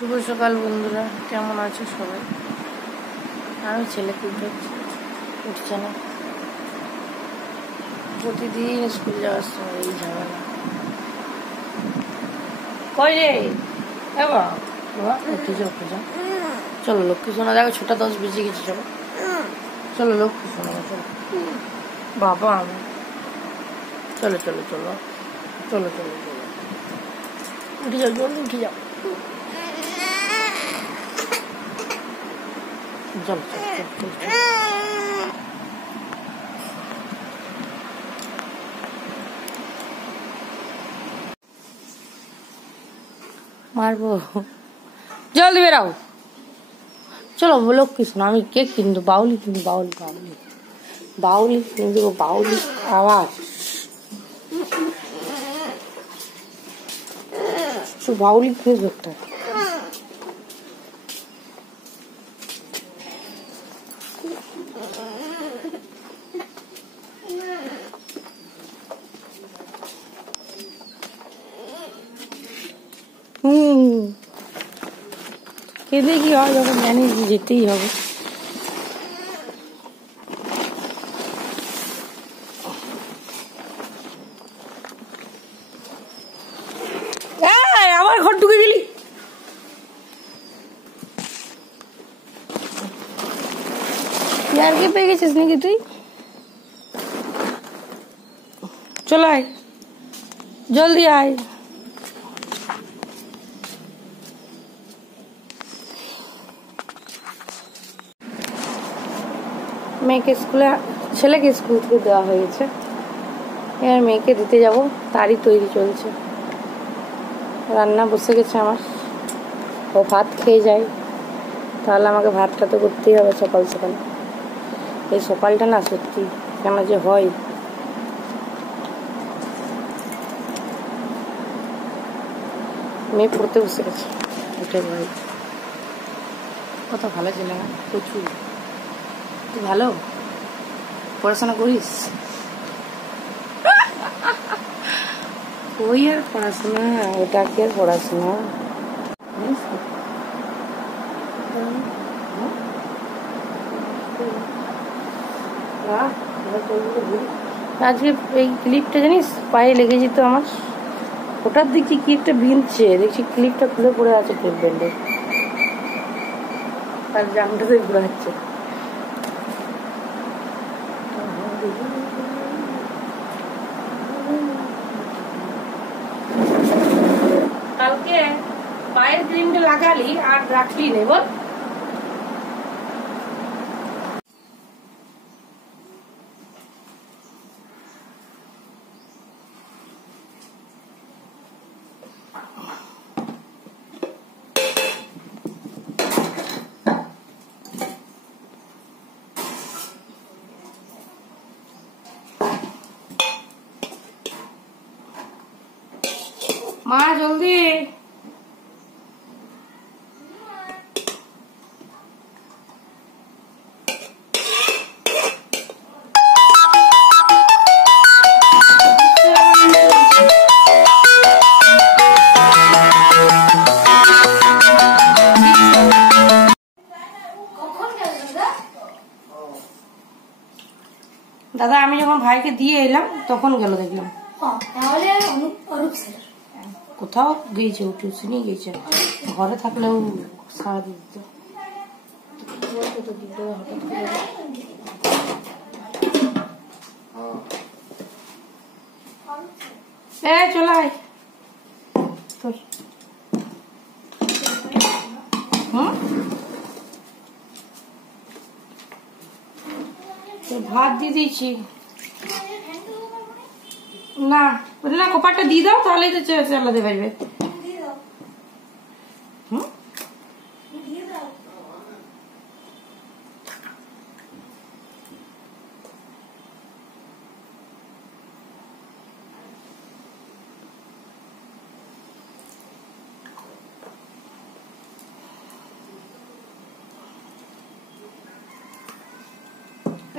শুভ সকাল বন্ধুরা, কেমন আছো সবাই? আমি ছেলেকে উঠছে না, প্রতিদিন স্কুল যাওয়ার সময় এই ঝামেলা। কই রে বাবা, উঠে যাও উঠে যাও, চলো লক্ষ্মী সোনা, দেখো 6টা 10 বেজে গেছে, চলো চলো লক্ষ্মী সোনা, চলো বাবা আমি, চলো চলো চলো চলো চলো চলো, উঠে যাও জলদি উঠে যাও, চলো চলো চলো। মারবো, জলদি বেরাও, চলো লক্ষ্মী শোনো, আমি কেক কিনে দেবো, বাউলি কিনে, বাউলি বাউলি বাউলি কিনে দেবো, বাউলি আওয়াজ বাউলি কিনে দেবো একটা। কেঁদে কি হয় যখন জানিস যেতেই হবে। আমার ঘর ঢুকে গেলি, ইয়ারকে পেয়ে গেছিস নাকি তুই? চল আয়, জলদি আয়। মেয়েকে স্কুলে, ছেলেকে স্কুল থেকে দেওয়া হয়েছে, এবার মেয়েকে দিতে যাব, তারই তৈরি চলছে। রান্না বসে গেছে আমার, ও ভাত খেয়ে যায়, তাহলে আমাকে ভাতটা তো করতেই হবে সকাল সকাল। এই সকালটা না সত্যি কেন যে হয়। মেয়ে পড়তে বসে গেছে, উঠে ভাই কত ভালো ছিল না, প্রচুর। তুই ভালো পড়াশোনা করিস? ওই আর পড়াশোনা, ওটা কি আর পড়াশোনা। আজকে এই ক্লিপটা জানিস পায়ে লেগে যেত আমার, হঠাৎ দেখছি কি একটা বিঁধছে, দেখছি ক্লিপটা খুলে পড়ে আছে ক্লিপ ব্যান্ডে, তার জামটা তো ঘুরে যাচ্ছে। কালকে পায়ের ক্রিমটা লাগালি আর রাখলি নেই বল। মা জলদি, দাদা আমি যখন ভাইকে দিয়ে এলাম তখন গেল দেখলাম। কোথাও গিয়েছে, টিউশনে গিয়েছে, ঘরে থাকলেও সারা দিত। চলে আয় তোর, ভাত দিয়ে দিয়েছি। না না, কোপারটা দিয়ে দাও, তাহলেই তো চালাতে পারবে।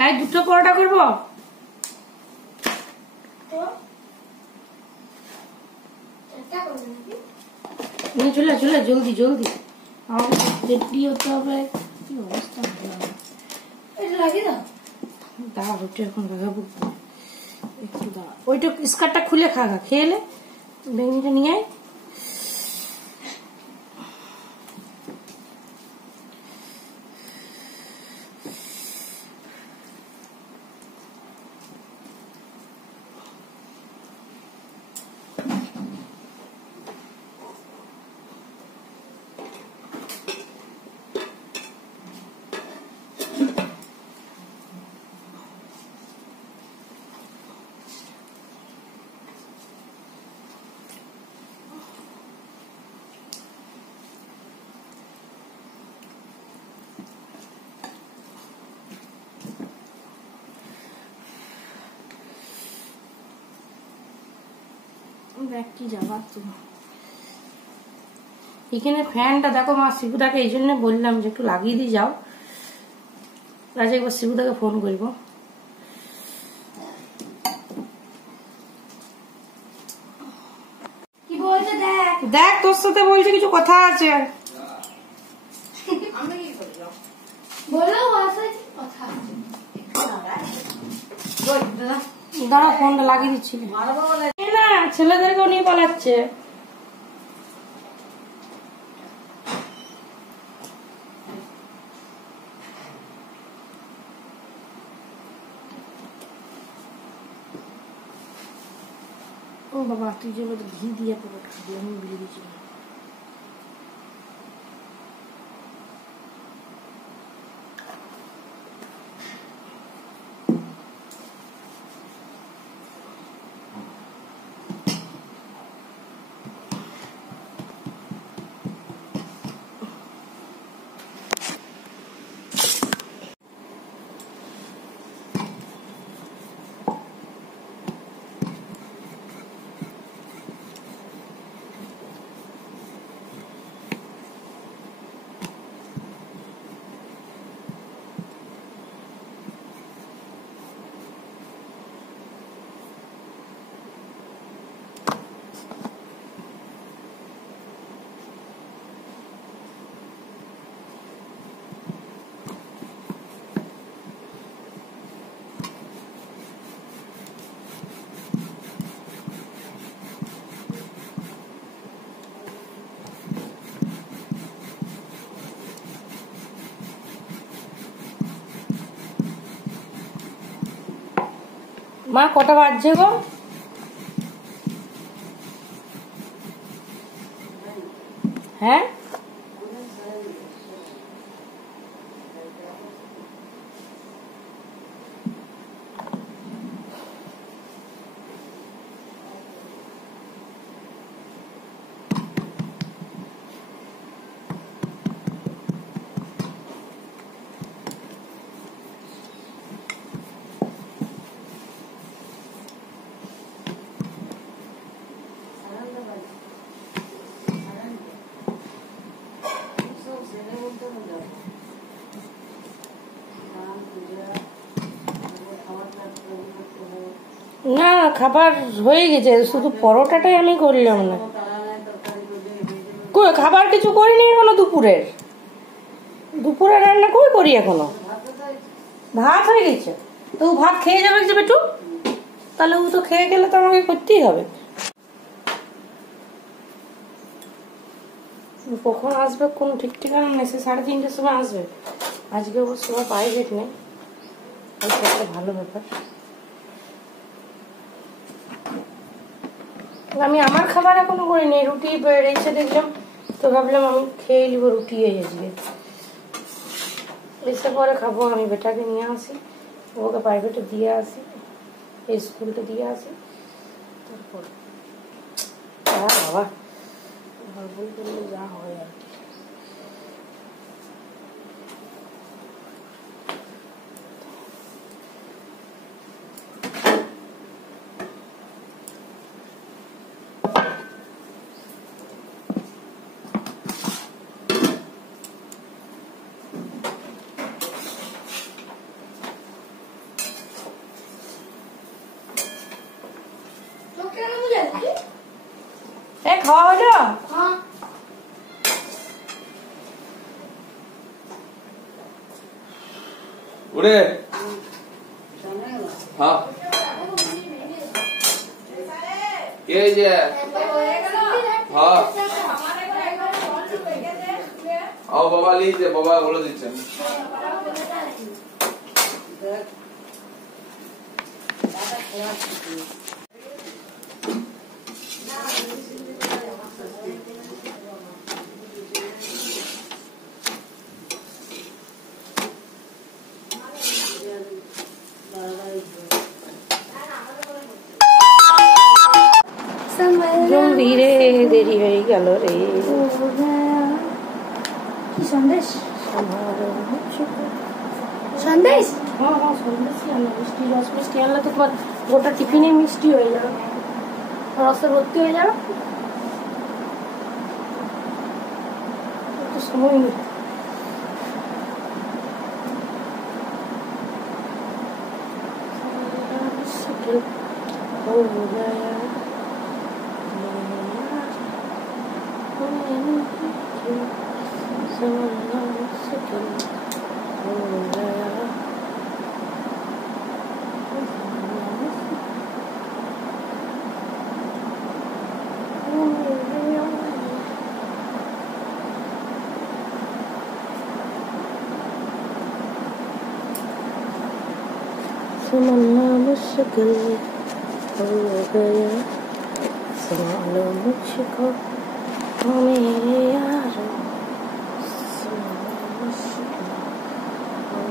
এই 2টো পরোটা করবো, চলে চলে জলদি জলদি। আমাকে রেডি হতে হবে। কি অবস্থা হবে, এটা লাগিয়ে দাও। দাঁড়া, ওইটা এখন লাগাবো, একটু দাঁড়া। ওইটা স্কার্টটা খুলে খাগা, খেয়ে এলে বেগুনিটা নিয়ে আয়। কি যাবার তো এখানে ফ্যানটা দেখো মা, শিবুদাকে এই জন্য বললাম যে একটু লাগিয়ে দিয়ে যাও। আজ একবার শিবুদাকে ফোন করবো। কি বলছে দেখ, দেখ তোর সাথে বলছে কিছু কথা আছে। আমি কি করলাম, বললাম কথা আছে। দাঁড়া, ফোনটা লাগিয়ে দিচ্ছি না, ছেলেদেরকেও নিয়ে পালাচ্ছে। ও বাবা, তুই যে ঘি দিয়ে পুরো খাবি, আমি বিলে দিচ্ছি। মা কটা বাজছে গো? হ্যাঁ, না খাবার হয়ে গেছে, শুধু পরোটাটাই আমি করলাম না। কই খাবার কিছু করিনি এখনো, দুপুরের রান্না কই করি এখনো? ভাত হয়ে গেছে তো, ও ভাত খেয়ে যাবে যে বেটু, তাহলে ও তো খেয়ে গেলে তো আমাকে করতেই হবে। কখন আসবে কোনো ঠিক ঠিকানা নেই, সে 3:30টার সময় আসবে। আজকে অবশ্য প্রাইভেট নেই, ভালো ব্যাপার। আমি আমার খাবার এখনো করিনি, রুটি রেখে দেখলাম তো ভাবলাম আমি খেয়ে নিব রুটি আজকে, এসে পরে খাবো। আমি বেটাকে নিয়ে আসি, ওকে প্রাইভেটে দিয়ে আসি, এই স্কুলটা দিয়ে আসি, তারপর বাবা ভুল করলে যা হয় আর কি। খাওয়া হলো? उड़े हाँ ये हाँ आओ बाबा लीजिए बाबा बोलो दीजिए ধীরে দেরি হয়ে গেল রে কি সন্দেশ সন্দেশ হ্যাঁ হ্যাঁ সন্দেশই আনলো মিষ্টি রস মিষ্টি আনলে তো তোমার গোটা টিফিনে মিষ্টি হয়ে যাবে রসে ভর্তি হয়ে যাবে একটু সময় নেই समझना मुश्किल हो गया संभालो मुझको मेरे यारो समझना मुश्किल हो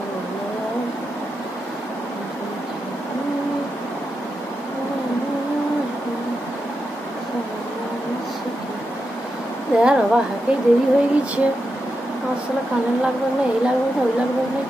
गया यार बाबा हाके देरी हो गई আসলে কানের লাগবে না এই লাগবে না ওই লাগবে না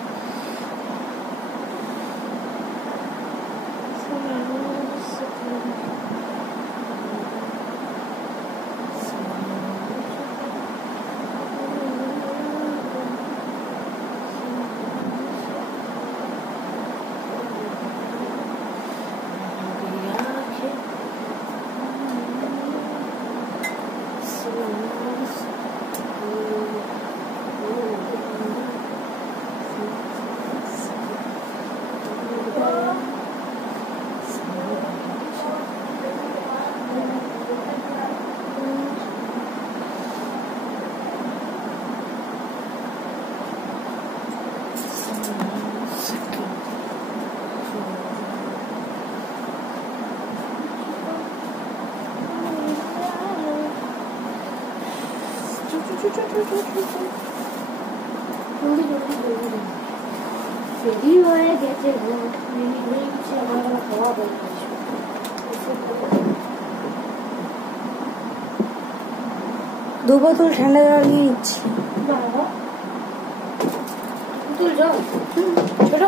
দেরি হয়ে গেছে আমার খাওয়া বলতে दो बोतल ठंडा जल নিয়ে নিচ্ছি বাবা তুই যাও ছোট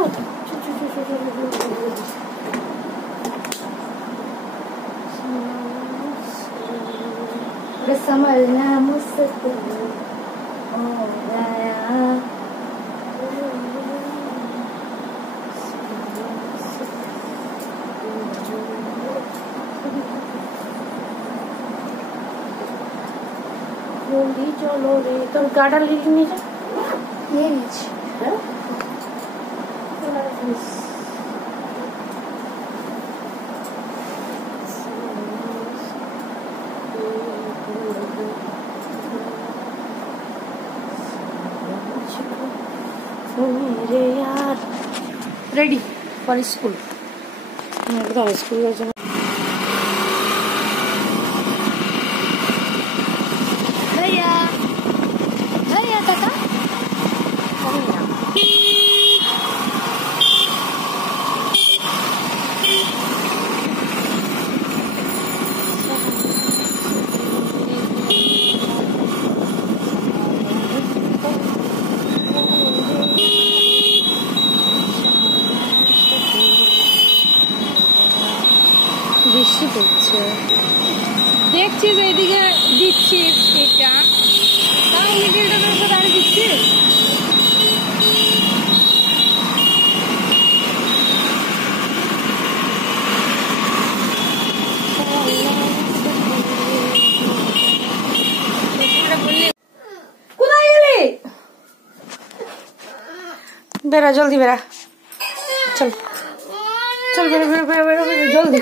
समझना मुझसे हो गया चलो रे तुम गाड़ा ले लीजिए ये नीचे मेरे यार रेडी फॉर स्कूल एकदम स्कूल जाए भैया भैया काका বৃষ্টি পড়ছে দেখছিস এইদিকে দিচ্ছিস এটা তাও মিডিলটার উপর দাঁড়িয়ে দিচ্ছিস বেড়া জলদি বেড়া चल बेरो बेरो बेरो बेरो जल्दी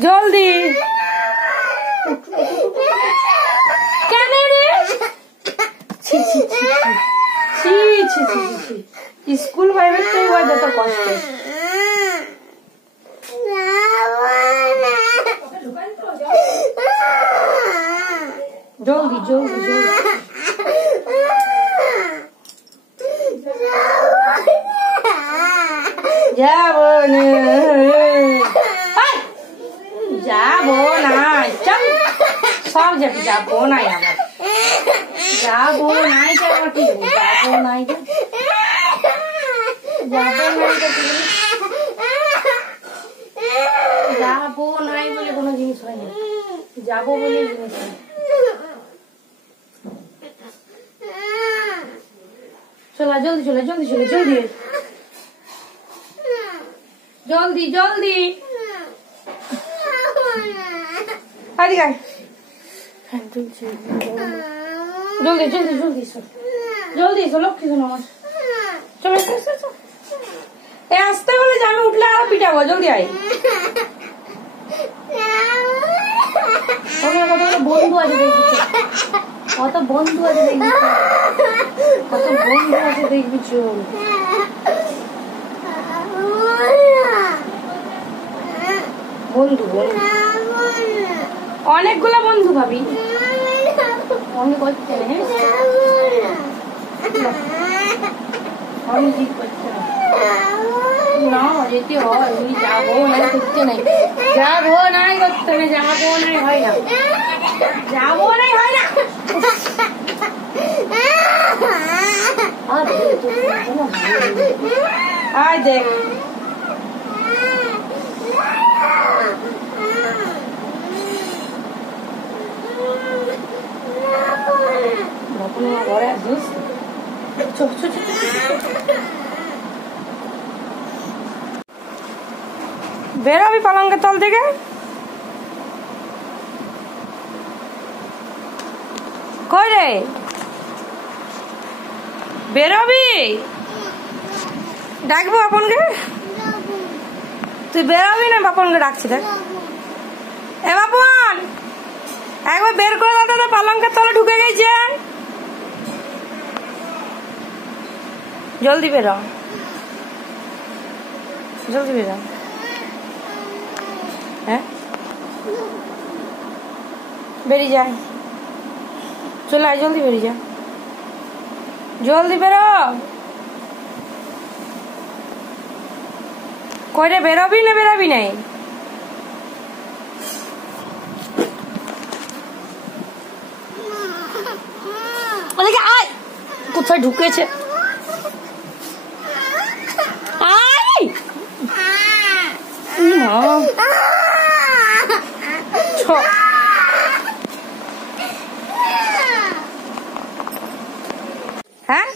जल्दी क्या नहीं रे छी छी छी छी छी छी छी स्कूल प्राइवेट तो हुआ जाता कष्ट जल्दी जल्दी जल्दी যাবো না চল সব যাবি যাবো নাই আমার যাবো নাই যাবো ঠিক যাবো নাই যাবো নাই বলে কোনো জিনিস হয় না যাবো বলে জিনিস হয় চলা জলদি চলে জলদি চলে জলদি जल्दी जल्दी जल्दी जल्दी जल्दी जल्दी जल्दी लक्ष्मी सुनो चलो आसते बोले जाने उठले और पिटाबो जल्दी आई बंधु आज कत बंधु आज कत बंधु आज देखबी चल বন্ধু অনেকগুলো বন্ধু ভাবি অনেক করতে আমি ঠিক করতে না যেতে হয় যাবো না করতে নাই যাবো নাই করতে না যাবো নাই হয় না যাবো নাই হয় না আয় দেখ ঘরে আসিস বেরোবি পালঙ্কের তল থেকে কই রে বেরোবি ডাকবো আপনকে তুই বেরোবি না বাপনকে ডাকছি দেখ এ বাপন একবার বের করে দাদা পালঙ্কের তলে ঢুকে গেছে জলদি বেরো জলদি বেরো হ্যাঁ বেরিয়ে যায় চলে আয় জলদি বেরিয়ে যা জলদি বেরো কইরে বেরোবি না বেরোবি নাই ওদিকে আয় কোথায় ঢুকেছে আয় হ্যাঁ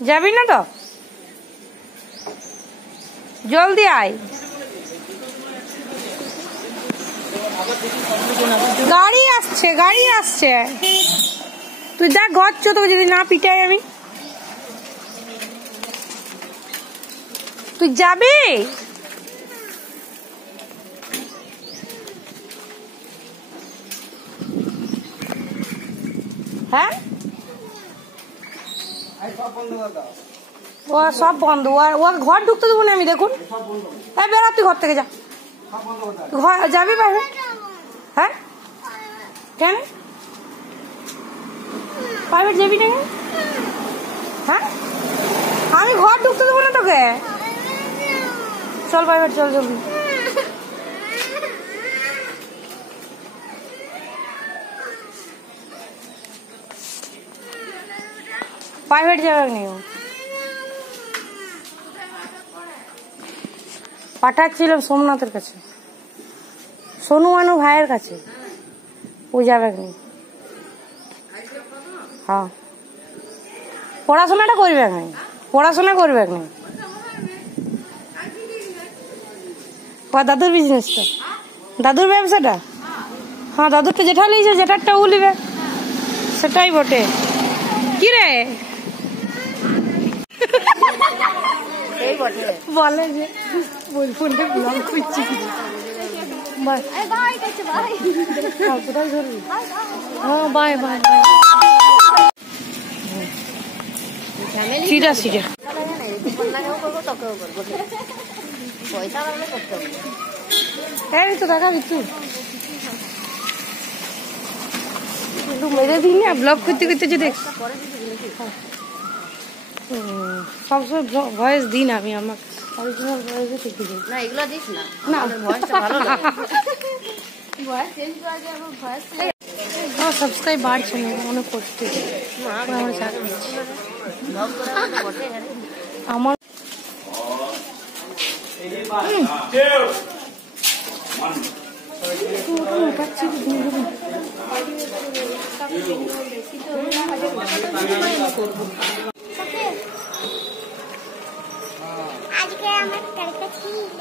যাবি না তো জলদি আয় গাড়ি আসছে তুই দেখ ঘর তোকে যদি না পিটাই আমি তুই যাবি হ্যাঁ ও সব বন্ধ ও ঘর ঢুকতে দেবো না আমি দেখুন বেড়া তুই ঘর থেকে যা ঘর যাবি বাইরে হ্যাঁ কেন প্রাইভেট যাবি না হ্যাঁ আমি ঘর ঢুকতে দেবো না তোকে চল প্রাইভেট চল জলদি প্রাইভেট যাবে নেই পাঠাচ্ছিলাম সোমনাথের কাছে সোনু মানু ভাইয়ের কাছে ও যাবে নি হ্যাঁ পড়াশোনাটা করবে না পড়াশোনা করবে না দাদুর বিজনেসটা দাদুর ব্যবসাটা হ্যাঁ দাদুরটা যেটা লিয়েছে যেটারটা ও লিবে সেটাই বটে কি রে বলে যে ফোনটা ব্লগ করছি কিছু বাই কোথায় ধরবি হ্যাঁ বাই বাই বাই সিধা সিধা এই তো দেখাবি তুই একটু মেরে দিই না ব্লগ করতে করতে যে দেখ সবসময় ভয়েস দিই না আমি আমার অরিজিনাল ভয়েসে ঠিক দিই না এগুলো দিস না না ভয়েসটা ভালো লাগে ভয়েস চেঞ্জ করে আগে আমার ভয়েস আমার সাবস্ক্রাইব বাড়ছে না অনেক কষ্ট আমার চাকরি আমার আজকে আমার তরকারি ছিল